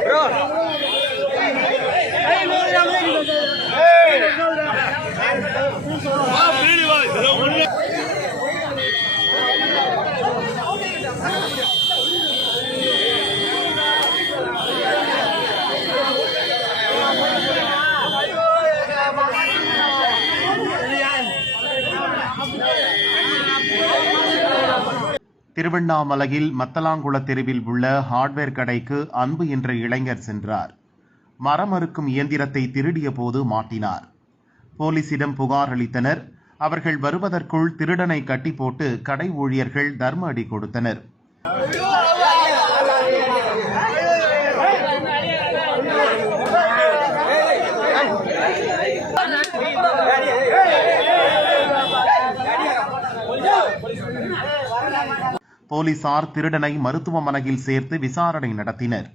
Bro திருவண்ணாமலையில் மத்தலாங்குள தெருவில் உள்ள ஹார்ட்வேர் கடைக்கு அன்பு என்ற இளைஞர் சென்றார். மரம் அறுக்கும் இயந்திரத்தை திருடிய போது மாட்டினார். போலீசிடம் புகார் அளித்தனர். அவர்கள் வருவதற்குள் திருடனை கட்டி போட்டு கடை ஊழியர்கள் தர்ம அடி கொடுத்தனர். போலீசார் திருடனை மருத்துவமனையில் சேர்த்து விசாரணை நடத்தினர்.